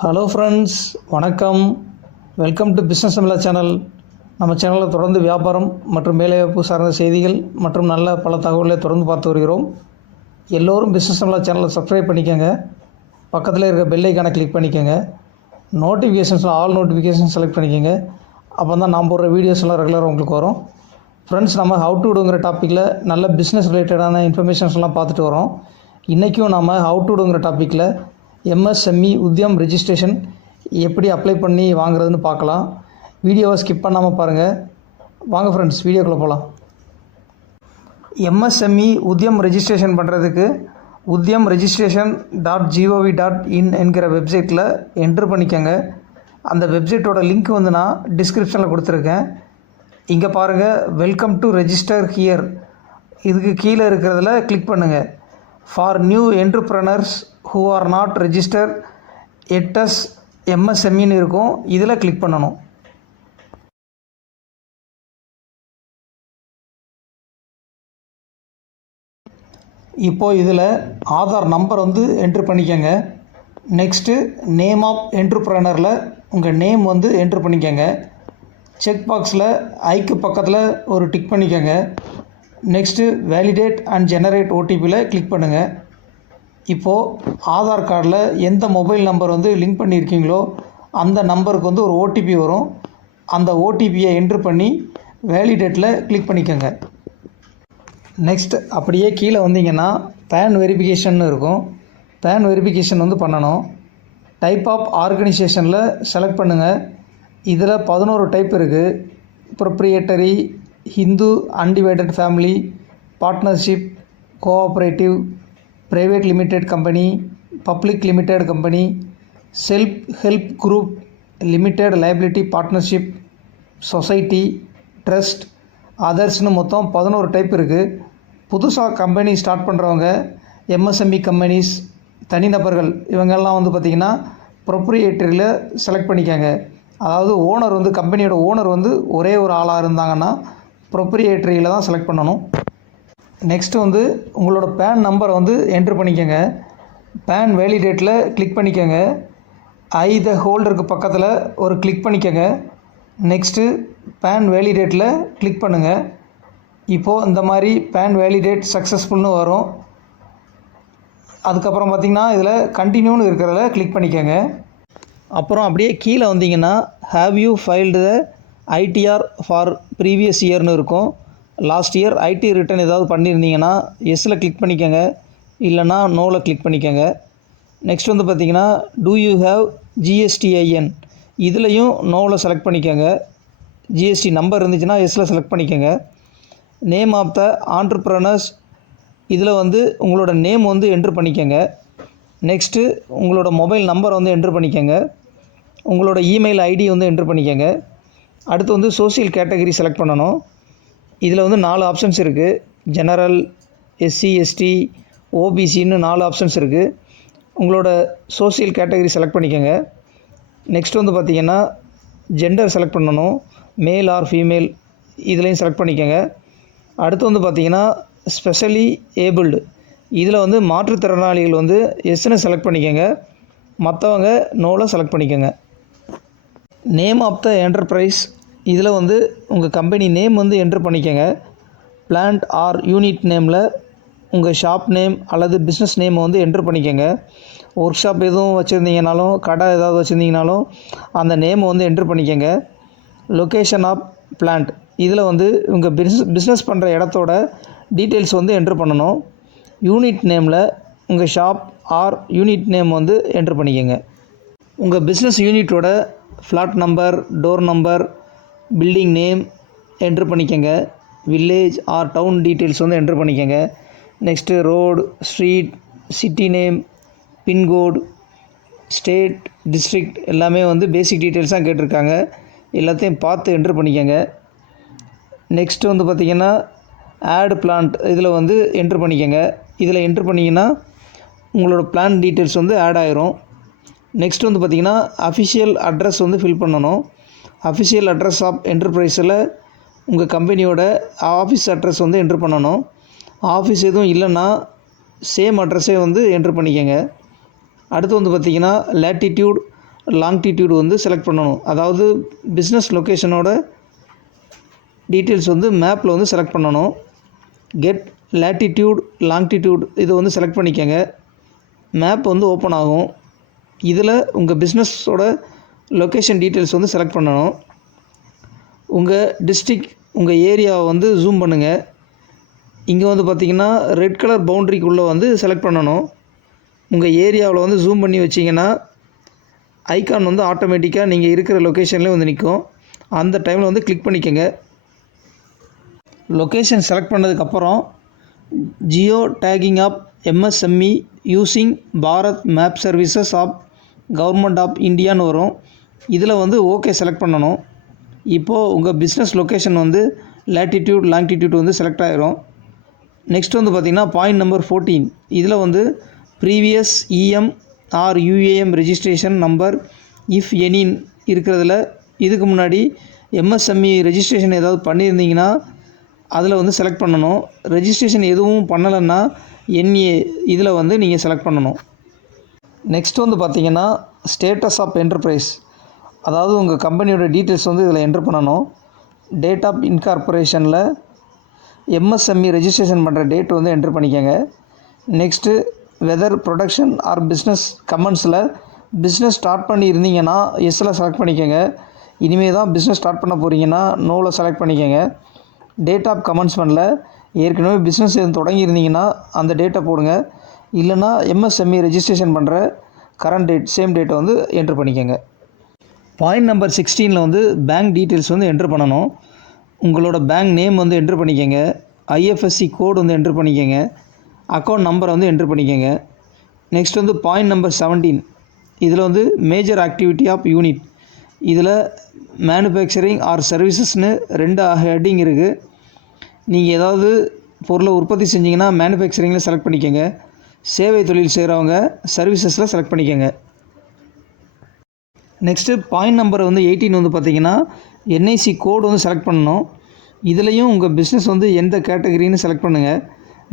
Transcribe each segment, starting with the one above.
Hello friends, வணக்கம். Welcome to business Tamizha channel. நம்ம சேனலில் தொடர்ந்து வியாபாரம் மற்றும் வேலைவாய்ப்பு சார்ந்த செய்திகள் மற்றும் நல்ல பல தகவல்களை தொடர்ந்து பார்த்து வருகிறோம். எல்லோரும் பிஸ்னஸ் தமிழா சேனலை சப்ஸ்கிரைப் பண்ணிக்கோங்க. பக்கத்தில் இருக்க பெல் ஐக்கானை கிளிக் பண்ணிக்கோங்க. நோட்டிஃபிகேஷன்ஸில் ஆல் நோட்டிஃபிகேஷன் செலக்ட் பண்ணிக்கோங்க. அப்போ தான் நான் போடுற வீடியோஸ் எல்லாம் ரெகுலராக உங்களுக்கு வரும். ஃப்ரெண்ட்ஸ், நம்ம ஹவு டு டூங்கிற டாப்பிக்கில் நல்ல பிஸ்னஸ் ரிலேட்டடான இன்ஃபர்மேஷன்ஸ்லாம் பார்த்துட்டு வரோம். இன்றைக்கும் நம்ம ஹவு டு டூங்கிற டாப்பிக்கில் எம்எஸ்எம்இ உத்யம் ரெஜிஸ்ட்ரேஷன் எப்படி அப்ளை பண்ணி வாங்குறதுன்னு பார்க்கலாம். வீடியோவை ஸ்கிப் பண்ணாமல் பாருங்கள். வாங்க ஃப்ரெண்ட்ஸ், வீடியோக்குள்ளே போகலாம். எம்எஸ்எம்இ உத்யம் ரெஜிஸ்ட்ரேஷன் பண்ணுறதுக்கு உத்யம் ரெஜிஸ்ட்ரேஷன் .gov.in என்கிற வெப்சைட்டில் என்ட்ரு பண்ணிக்கோங்க. அந்த வெப்சைட்டோட லிங்க் வந்து நான் டிஸ்கிரிப்ஷனில் கொடுத்துருக்கேன். இங்கே பாருங்கள், வெல்கம் டு ரெஜிஸ்டர் ஹியர். இதுக்கு கீழே இருக்கிறதுல கிளிக் பண்ணுங்கள். For new entrepreneurs who are not registered yet as MSMEன்னு இருக்கும். இதில் கிளிக் பண்ணணும். இப்போது இதில் ஆதார் நம்பர் வந்து என்ட்ரு பண்ணிக்கோங்க. நெக்ஸ்ட்டு நேம் ஆஃப் என்டர்பிரனரில் உங்கள் நேம் வந்து என்ட்ரு பண்ணிக்கோங்க. செக் பாக்ஸில் ஐக்கு பக்கத்தில் ஒரு டிக் பண்ணிக்கோங்க. நெக்ஸ்ட்டு வேலிடேட் அண்ட் ஜெனரேட் ஓடிபியில் கிளிக் பண்ணுங்கள். இப்போது ஆதார் கார்டில் எந்த மொபைல் நம்பர் வந்து லிங்க் பண்ணியிருக்கீங்களோ அந்த நம்பருக்கு வந்து ஒரு ஓடிபி வரும். அந்த ஓடிபியை என்ட்ரு பண்ணி வேலிடேட்டில் கிளிக் பண்ணிக்கோங்க. நெக்ஸ்ட் அப்படியே கீழே வந்தீங்கன்னா பேன் வெரிஃபிகேஷன் இருக்கும். பேன் வெரிஃபிகேஷன் வந்து பண்ணணும். டைப் ஆஃப் ஆர்கனைசேஷனில் செலக்ட் பண்ணுங்கள். இதில் 11 டைப் இருக்குது. Proprietary, Hindu undivided family, partnership, cooperative, private limited company, public limited company, self help group, limited liability partnership, society, trust, othersனு மொத்தம் 11 டைப் இருக்குது. புதுசாக கம்பெனி ஸ்டார்ட் பண்ணுறவங்க, எம்எஸ்எம்இ கம்பெனிஸ், தனிநபர்கள், இவங்கெல்லாம் வந்து பார்த்திங்கன்னா ப்ரொப்ரியேட்டரியில் செலக்ட் பண்ணிக்காங்க. அதாவது ஓனர் வந்து கம்பெனியோட ஓனர் வந்து ஒரே ஒரு ஆளாக இருந்தாங்கன்னா ப்ரொப்ரியேட்டரியில் தான் செலக்ட் பண்ணணும். நெக்ஸ்ட்டு வந்து உங்களோட பேன் நம்பரை வந்து என்ட்ரு பண்ணிக்கோங்க. பேன் வேலிடேட்டில் கிளிக் பண்ணிக்கோங்க. த ஹோல்டருக்கு பக்கத்தில் ஒரு கிளிக் பண்ணிக்கோங்க. நெக்ஸ்ட்டு பேன் வேலிடேட்டில் கிளிக் பண்ணுங்கள். இப்போது இந்த மாதிரி பேன் வேலிடேட் சக்ஸஸ்ஃபுல்னு வரும். அதுக்கப்புறம் பார்த்திங்கன்னா இதில் கண்டினியூன்னு இருக்கிறத கிளிக் பண்ணிக்கோங்க. அப்புறம் அப்படியே கீழே வந்தீங்கன்னா have you filed the ITR for previous இயர்னு இருக்கும். லாஸ்ட் இயர் ஐடி ரிட்டர்ன் ஏதாவது பண்ணியிருந்தீங்கன்னா எஸ்ஸில் கிளிக் பண்ணிக்கோங்க, இல்லைனா நோவில் கிளிக் பண்ணிக்கோங்க. நெக்ஸ்ட் வந்து பார்த்திங்கன்னா டூ யூ ஹேவ் ஜிஎஸ்டிஐஎன், இதுலேயும் நோவில் செலக்ட் பண்ணிக்கோங்க. ஜிஎஸ்டி நம்பர் இருந்துச்சுன்னா எஸ்ஸில் செலக்ட் பண்ணிக்கோங்க. நேம் ஆஃப் த ஆண்டர்ப்ரனர்ஸ், இதில் வந்து உங்களோட நேம் வந்து என்ட்ரு பண்ணிக்கோங்க. நெக்ஸ்ட்டு உங்களோட மொபைல் நம்பர் வந்து என்ட்ரு பண்ணிக்கோங்க. உங்களோட இமெயில் ஐடி வந்து என்ட்ரு பண்ணிக்கோங்க. அடுத்து வந்து சோஷியல் கேட்டகரி செலக்ட் பண்ணணும். இதில் வந்து 4 ஆப்ஷன்ஸ் இருக்குது. ஜெனரல், எஸ்சி, எஸ்டி, ஓபிசின்னு 4 ஆப்ஷன்ஸ் இருக்குது. உங்களோட சோஷியல் கேட்டகரி செலக்ட் பண்ணிக்கோங்க. நெக்ஸ்ட் வந்து பார்த்திங்கன்னா ஜெண்டர் செலக்ட் பண்ணணும். மேல் ஆர் ஃபீமேல், இதுலேயும் செலக்ட் பண்ணிக்கோங்க. அடுத்து வந்து பார்த்திங்கன்னா ஸ்பெஷலி ஏபிள்டு, இதில் வந்து மாற்றுத்திறனாளிகள் வந்து எஸ்ன்னு செலக்ட் பண்ணிக்கோங்க. மற்றவங்க நோவில் செலக்ட் பண்ணிக்கோங்க. நேம் ஆஃப் த என்டர்பிரைஸ், இதில் வந்து உங்கள் கம்பெனி நேம் வந்து என்ட்ரு பண்ணிக்கோங்க. பிளான்ட் ஆர் யூனிட் நேமில் உங்கள் ஷாப் நேம் அல்லது பிஸ்னஸ் நேமை வந்து என்ட்ரு பண்ணிக்கோங்க. ஒர்க் ஷாப் எதுவும் வச்சுருந்தீங்கனாலும், கடை ஏதாவது வச்சுருந்தீங்கனாலும் அந்த நேமை வந்து என்ட்ரு பண்ணிக்கோங்க. லொக்கேஷன் ஆஃப் பிளான்ட், இதில் வந்து உங்கள் பிஸ்னஸ் பண்ணுற இடத்தோட டீட்டெயில்ஸ் வந்து என்ட்ரு பண்ணணும். யூனிட் நேமில் உங்கள் ஷாப் ஆர் யூனிட் நேம் வந்து என்ட்ரு பண்ணிக்கோங்க. உங்கள் பிஸ்னஸ் யூனிட்டோட flat number, door number, building name enter பண்ணிக்கோங்க. வில்லேஜ் ஆர் டவுன் டீட்டெயில்ஸ் வந்து என்ட்ரு பண்ணிக்கோங்க. Next road, street, city name, pincode, state, district எல்லாமே வந்து பேசிக் டீட்டெயில்ஸாக கேட்டிருக்காங்க. எல்லாத்தையும் பார்த்து என்ட்ரு பண்ணிக்கோங்க. நெக்ஸ்ட்டு வந்து பார்த்திங்கன்னா ஆட் பிளான்ட், இதில் வந்து என்ட்ரு பண்ணிக்கோங்க. இதில் என்ட்ரு பண்ணிங்கன்னா உங்களோட பிளான் டீட்டெயில்ஸ் வந்து ஆட் ஆயிரும். நெக்ஸ்ட் வந்து பார்த்திங்கன்னா அஃபிஷியல் அட்ரஸ் வந்து ஃபில் பண்ணணும். அஃபிஷியல் அட்ரஸ் ஆஃப் என்டர்பிரைஸில் உங்கள் கம்பெனியோட ஆஃபீஸ் அட்ரஸ் வந்து என்ட்ரு பண்ணணும். ஆஃபீஸ் எதுவும் இல்லைன்னா சேம் அட்ரஸே வந்து என்ட்ரு பண்ணிக்கோங்க. அடுத்து வந்து பார்த்திங்கன்னா லேட்டிடியூட் லாங்கிடியூட் வந்து செலக்ட் பண்ணணும். அதாவது பிஸ்னஸ் லொக்கேஷனோட டீட்டெயில்ஸ் வந்து மேப்பில் வந்து செலக்ட் பண்ணணும். கெட் லேட்டிடியூட் லாங்கிடியூட் இதை வந்து செலக்ட் பண்ணிக்கோங்க. மேப் வந்து ஓப்பன் ஆகும். இதில் உங்கள் பிஸ்னஸோட லொக்கேஷன் டீட்டெயில்ஸ் வந்து செலக்ட் பண்ணணும். உங்கள் டிஸ்ட்ரிக்ட் உங்கள் ஏரியாவை வந்து ஜூம் பண்ணுங்கள். இங்கே வந்து பார்த்திங்கன்னா ரெட் கலர் பவுண்ட்ரிக்குள்ளே வந்து செலக்ட் பண்ணணும். உங்கள் ஏரியாவில் வந்து ஜூம் பண்ணி வச்சிங்கன்னா ஐக்கான் வந்து ஆட்டோமேட்டிக்காக நீங்கள் இருக்கிற லொக்கேஷன்லேயே வந்து நிற்கும். அந்த டைமில் வந்து கிளிக் பண்ணிக்கோங்க. லொக்கேஷன் செலக்ட் பண்ணதுக்கப்புறம் geo tagging app MSME using Bharat map services app government of இந்தியான்னு வரும். இதில் வந்து ஓகே செலக்ட் பண்ணணும். இப்போது உங்கள் பிஸ்னஸ் லொக்கேஷன் வந்து லேட்டிடியூட் லாங்கிடியூட் வந்து செலக்ட் ஆகிரும். நெக்ஸ்ட் வந்து பார்த்திங்கன்னா பாயிண்ட் நம்பர் 14 இதில் வந்து previous EM or UAM registration number if any இருக்கிறதுல இதுக்கு முன்னாடி எம்எஸ்எம்இ ரெஜிஸ்ட்ரேஷன் ஏதாவது பண்ணியிருந்தீங்கன்னா அதில் வந்து செலக்ட் பண்ணணும். ரெஜிஸ்ட்ரேஷன் எதுவும் பண்ணலைன்னா என்ஏ இதில் வந்து நீங்கள் செலக்ட் பண்ணணும். நெக்ஸ்ட் வந்து பார்த்திங்கன்னா ஸ்டேட்டஸ் ஆஃப் என்டர்பிரைஸ், அதாவது உங்கள் கம்பெனியோட டீட்டெயில்ஸ் வந்து இதில் என்ட்ரு பண்ணணும். டேட் ஆஃப் இன்கார்பரேஷனில் எம்எஸ்எம்இ ரெஜிஸ்ட்ரேஷன் பண்ணுற டேட் வந்து என்ட்ரு பண்ணிக்கோங்க. Next whether production or business கமெண்ட்ஸில் பிஸ்னஸ் ஸ்டார்ட் பண்ணி இருந்தீங்கன்னா எஸ்ஸில் செலக்ட் பண்ணிக்கோங்க. இனிமேல் தான் பிஸ்னஸ் ஸ்டார்ட் பண்ண போகிறீங்கன்னா நோவில் செலக்ட் பண்ணிக்கோங்க. டேட் ஆஃப் கமென்ஸ்மெண்ட்டில் ஏற்கனவே பிஸ்னஸ் எதுவும் தொடங்கியிருந்தீங்கன்னா அந்த டேட்டை போடுங்க. இல்லைனா எம்எஸ்எம்இ ரெஜிஸ்ட்ரேஷன் பண்ணுற கரண்ட் டேட் சேம் டேட்டை வந்து என்ட்ரு பண்ணிக்கோங்க. பாயிண்ட் நம்பர் 16 வந்து பேங்க் டீட்டெயில்ஸ் வந்து என்ட்ரு பண்ணணும். உங்களோட பேங்க் நேம் வந்து என்ட்ரு பண்ணிக்கோங்க. ஐஎஃப்எஸ்சி கோடு வந்து என்ட்ரு பண்ணிக்கோங்க. அக்கௌண்ட் நம்பரை வந்து என்ட்ரு பண்ணிக்கோங்க. நெக்ஸ்ட் வந்து பாயிண்ட் நம்பர் 17 இதில் வந்து மேஜர் ஆக்டிவிட்டி ஆஃப் யூனிட், இதில் மேனுஃபேக்சரிங் ஆர் சர்வீசஸ்னு 2 ஹெட்டிங் இருக்குது. நீங்கள் ஏதாவது பொருளை உற்பத்தி செஞ்சிங்கன்னா மேனுஃபேக்சரிங்கில் செலக்ட் பண்ணிக்கோங்க. சேவை தொழில் செய்கிறவங்க சர்வீசஸில் செலக்ட் பண்ணிக்கோங்க. நெக்ஸ்ட்டு பாயிண்ட் நம்பர் வந்து 18 வந்து பார்த்திங்கன்னா என்ஐசி கோடு வந்து செலக்ட் பண்ணணும். இதுலேயும் உங்கள் பிஸ்னஸ் வந்து எந்த கேட்டகரின்னு செலக்ட் பண்ணுங்கள்.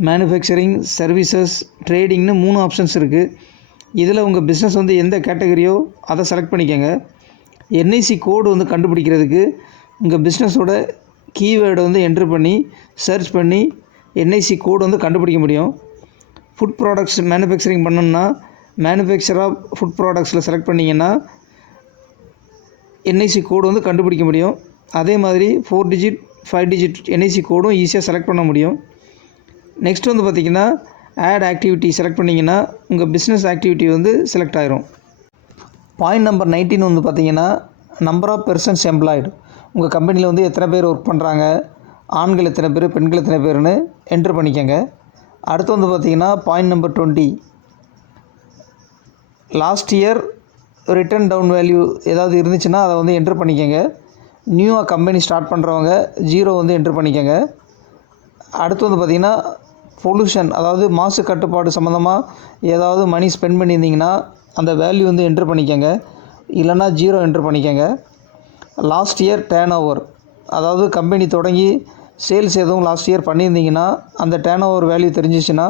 மேனுஃபேக்சரிங், சர்வீசஸ், ட்ரேடிங்னு 3 ஆப்ஷன்ஸ் இருக்குது. இதில் உங்கள் பிஸ்னஸ் வந்து எந்த கேட்டகரியோ அதை செலக்ட் பண்ணிக்கோங்க. என்ஐசி கோடு வந்து கண்டுபிடிக்கிறதுக்கு உங்கள் பிஸ்னஸோட கீவேர்டை வந்து என்ட்ரு பண்ணி சர்ச் பண்ணி என்ஐசி கோடு வந்து கண்டுபிடிக்க முடியும். ஃபுட் ப்ராடக்ட்ஸ் மேனுஃபேக்சரிங் பண்ணணுன்னா மேனுஃபேக்சர் ஆஃப் ஃபுட் ப்ராடக்ட்ஸில் செலக்ட் பண்ணிங்கன்னா என்ஐசி கோடு வந்து கண்டுபிடிக்க முடியும். அதே மாதிரி 4 டிஜிட் 5 டிஜிட் என்ஐசி கோடும் ஈஸியாக செலக்ட் பண்ண முடியும். நெக்ஸ்ட் வந்து பார்த்திங்கன்னா ஆட் ஆக்டிவிட்டி செலக்ட் பண்ணிங்கன்னா உங்கள் பிஸ்னஸ் ஆக்டிவிட்டி வந்து செலக்ட் ஆயிரும். பாயிண்ட் நம்பர் 19 வந்து பார்த்திங்கன்னா நம்பர் ஆஃப் பெர்சன்ஸ் எம்ப்ளாய்டு, உங்கள் கம்பெனியில் வந்து எத்தனை பேர் ஒர்க் பண்ணுறாங்க, ஆண்கள் எத்தனை பேர், பெண்கள் எத்தனை பேர்னு என்ட்ரு பண்ணிக்கோங்க. அடுத்து வந்து பார்த்திங்கன்னா point number 20 last year written down value ஏதாவது இருந்துச்சுன்னா அதை வந்து என்ட்ரு பண்ணிக்கோங்க. நியூவாக கம்பெனி ஸ்டார்ட் பண்ணுறவங்க 0 வந்து என்ட்ரு பண்ணிக்கோங்க. அடுத்து வந்து பார்த்திங்கன்னா பொல்யூஷன், அதாவது மாசு கட்டுப்பாடு சம்மந்தமாக ஏதாவது மணி ஸ்பெண்ட் பண்ணியிருந்தீங்கன்னா அந்த வேல்யூ வந்து என்ட்ரு பண்ணிக்கோங்க. இல்லைனா 0 என்ட்ரு பண்ணிக்கோங்க. லாஸ்ட் இயர் டேர்ன் ஓவர், அதாவது கம்பெனி தொடங்கி சேல்ஸ் எதுவும் லாஸ்ட் இயர் பண்ணியிருந்தீங்கன்னா அந்த டேர்ன் ஓவர் வேல்யூ தெரிஞ்சிச்சுன்னா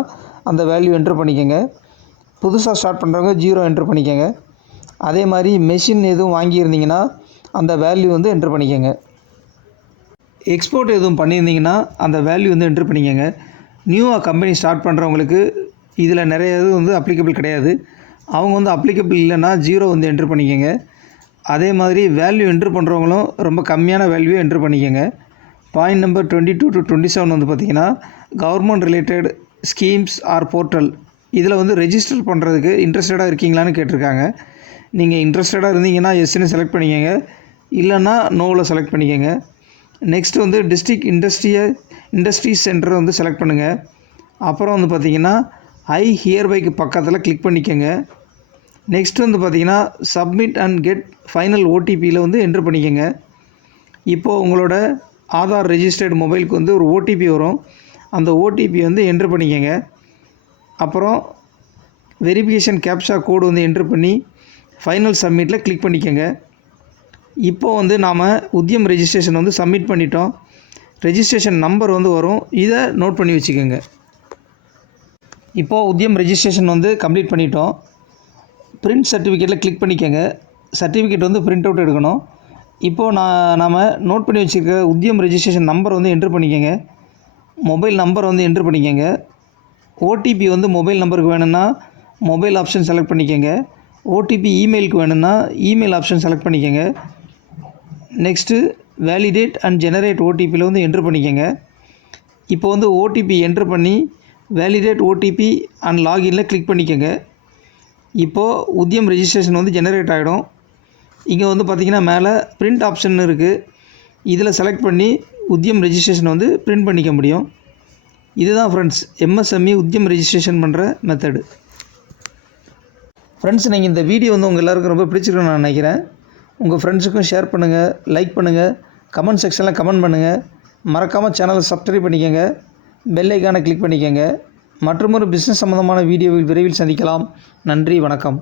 அந்த வேல்யூ என்ட்ரு பண்ணிக்கோங்க. புதுசாக ஸ்டார்ட் பண்ணுறவங்க 0 என்ட்ரு பண்ணிக்கோங்க. அதே மாதிரி மெஷின் எதுவும் வாங்கியிருந்தீங்கன்னா அந்த வேல்யூ வந்து என்ட்ரு பண்ணிக்கோங்க. எக்ஸ்போர்ட் எதுவும் பண்ணியிருந்தீங்கன்னா அந்த வேல்யூ வந்து என்ட்ரு பண்ணிக்கோங்க. நியூவாக கம்பெனி ஸ்டார்ட் பண்ணுறவங்களுக்கு இதில் நிறைய இது வந்து அப்ளிகபிள் கிடையாது. அவங்க வந்து அப்ளிகபிள் இல்லைன்னா 0 வந்து என்ட்ரு பண்ணிக்கோங்க. அதே மாதிரி வேல்யூ என்ட்ரு பண்ணுறவங்களும் ரொம்ப கம்மியான வேல்யூ என்ட்ரு பண்ணிக்கோங்க. பாயிண்ட் நம்பர் 22 to 27 வந்து பார்த்திங்கன்னா government related schemes or portal, இதில் வந்து ரெஜிஸ்டர் பண்ணுறதுக்கு இன்ட்ரெஸ்டடாக இருக்கீங்களான்னு கேட்டிருக்காங்க. நீங்கள் இன்ட்ரெஸ்டடாக இருந்தீங்கன்னா எஸ்ன்னு செலக்ட் பண்ணிக்கோங்க. இல்லைன்னா நோவில் செலக்ட் பண்ணிக்கோங்க. நெக்ஸ்ட் வந்து டிஸ்ட்ரிக்ட் இண்டஸ்ட்ரீஸ் சென்டர் வந்து செலக்ட் பண்ணுங்கள். அப்புறம் வந்து பார்த்திங்கன்னா ஐ ஹியர்பைக்கு பக்கத்தில் கிளிக் பண்ணிக்கோங்க. நெக்ஸ்ட் வந்து பார்த்திங்கன்னா சப்மிட் அண்ட் கெட் ஃபைனல் ஓடிபியில் வந்து என்ட்ரு பண்ணிக்கோங்க. இப்போது உங்களோட ஆதார் ரெஜிஸ்டர்டு மொபைலுக்கு வந்து ஒரு ஓடிபி வரும். அந்த ஓடிபி வந்து என்ட்ரு பண்ணிக்கோங்க. அப்புறம் வெரிஃபிகேஷன் கேப்சா கோடு வந்து என்ட்ரு பண்ணி ஃபைனல் சப்மிட்டில் கிளிக் பண்ணிக்கோங்க. இப்போது வந்து நாம் உத்யம் ரெஜிஸ்ட்ரேஷன் வந்து சப்மிட் பண்ணிட்டோம். ரெஜிஸ்ட்ரேஷன் நம்பர் வந்து வரும், இதை நோட் பண்ணி வச்சுக்கோங்க. இப்போது உத்யம் ரெஜிஸ்ட்ரேஷன் வந்து கம்ப்ளீட் பண்ணிட்டோம். பிரிண்ட் சர்டிஃபிகேட்டில் கிளிக் பண்ணிக்கோங்க. சர்டிஃபிகேட் வந்து பிரிண்ட் அவுட் எடுக்கணும். இப்போது நாம் நோட் பண்ணி வச்சுருக்க உத்யம் ரெஜிஸ்ட்ரேஷன் நம்பர் வந்து என்ட்ரு பண்ணிக்கோங்க. மொபைல் நம்பர் வந்து என்ட்ரு பண்ணிக்கோங்க. ஓடிபி வந்து மொபைல் நம்பருக்கு வேணும்னா மொபைல் ஆப்ஷன் செலக்ட் பண்ணிக்கோங்க. ஓடிபி இமெயிலுக்கு வேணும்னா இமெயில் ஆப்ஷன் செலக்ட் பண்ணிக்கோங்க. நெக்ஸ்ட்டு வேலிடேட் அண்ட் ஜெனரேட் ஓடிபியில் வந்து என்ட்ரு பண்ணிக்கோங்க. இப்போ வந்து ஓடிபி என்ட்ரு பண்ணி வேலிடேட் ஓடிபி அண்ட் லாகினில் கிளிக் பண்ணிக்கோங்க. இப்போது உத்யம் ரெஜிஸ்ட்ரேஷன் வந்து ஜெனரேட் ஆகிடும். இங்கே வந்து பார்த்திங்கன்னா மேலே பிரிண்ட் ஆப்ஷன் இருக்குது. இதில் செலக்ட் பண்ணி உத்யம் ரெஜிஸ்ட்ரேஷன் வந்து பிரிண்ட் பண்ணிக்க முடியும். இதுதான் ஃப்ரெண்ட்ஸ் எம்எஸ்எம்இ உத்யம் ரெஜிஸ்ட்ரேஷன் பண்ணுற மெத்தடு. ஃப்ரெண்ட்ஸ், நீங்கள் இந்த வீடியோ வந்து உங்கள் எல்லாருக்கும் ரொம்ப பிடிச்சிருக்குன்னு நான் நினைக்கிறேன். உங்கள் ஃப்ரெண்ட்ஸுக்கும் ஷேர் பண்ணுங்கள், லைக் பண்ணுங்கள், கமெண்ட் செக்ஷனில் கமெண்ட் பண்ணுங்கள். மறக்காமல் சேனலை சப்ஸ்கிரைப் பண்ணிக்கோங்க, பெல் ஐக்கானை கிளிக் பண்ணிக்கோங்க. மற்றொரு பிஸ்னஸ் சம்மந்தமான வீடியோவில் விரைவில் சந்திக்கலாம். நன்றி, வணக்கம்.